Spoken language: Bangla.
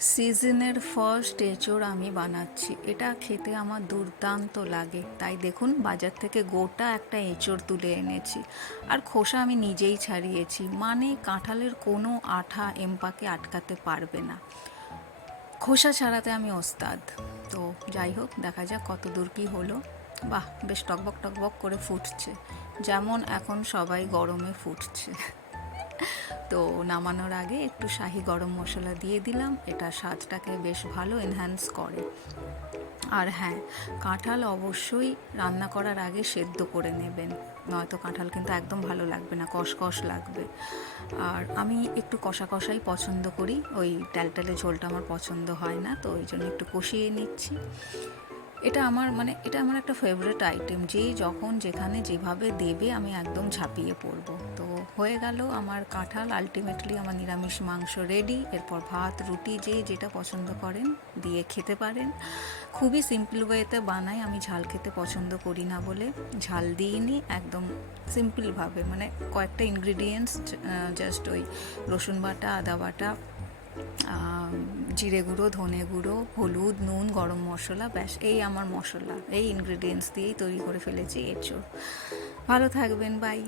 সিজনের ফার্স্ট এঁচোড় আমি বানাচ্ছি। এটা খেতে আমার দুর্দান্ত লাগে, তাই দেখুন বাজার থেকে গোটা একটা এঁচোড় তুলে এনেছি। আর খোসা আমি নিজেই ছাড়িয়েছি, মানে কাঁঠালের কোনো আঠা এম্পাকে আটকাতে পারবে না। খোসা ছাড়াতে আমি ওস্তাদ। তো যাই হোক, দেখা যাক কত দূর কী হলো। বাহ, বেশ টকবক টকবক করে ফুটছে, যেমন এখন সবাই গরমে ফুটছে। তো নামানোর আগে একটু শাহি গরম মশলা দিয়ে দিলাম, এটা স্বাদটাকে বেশ ভালো এনহ্যান্স করে। আর হ্যাঁ, কাঁঠাল অবশ্যই রান্না করার আগে সেদ্ধ করে নেবেন, নয়তো কাঁঠাল কিন্তু একদম ভালো লাগবে না, কষকষ লাগবে। আর আমি একটু কষা কষাই পছন্দ করি, ওই ট্যালট্যালে ঝোলটা আমার পছন্দ হয় না, তো ওই জন্য একটু কষিয়ে নিচ্ছি। এটা আমার একটা ফেভারিট আইটেম, যে যখন যেখানে যেভাবে দেবে আমি একদম ঝাঁপিয়ে পড়বো। তো হয়ে গেল আমার কাঁঠাল, আলটিমেটলি আমার নিরামিষ মাংস রেডি। এরপর ভাত রুটি যে যেটা পছন্দ করেন দিয়ে খেতে পারেন। খুবই সিম্পল ওয়েতে বানাই, আমি ঝাল খেতে পছন্দ করি না বলে ঝাল দিইনি, একদম সিম্পলভাবে, মানে কয়েকটা ইনগ্রিডিয়েন্টস, জাস্ট ওই রসুন বাটা, আদা বাটা, জিরে গুঁড়ো, ধনে গুঁড়ো, হলুদ, নুন, গরম মশলা, ব্যাস এই আমার মশলা, এই ইনগ্রিডিয়েন্টস দিয়েই তৈরি করে ফেলেছি এঁচোড়। ভালো থাকবেন, বাই।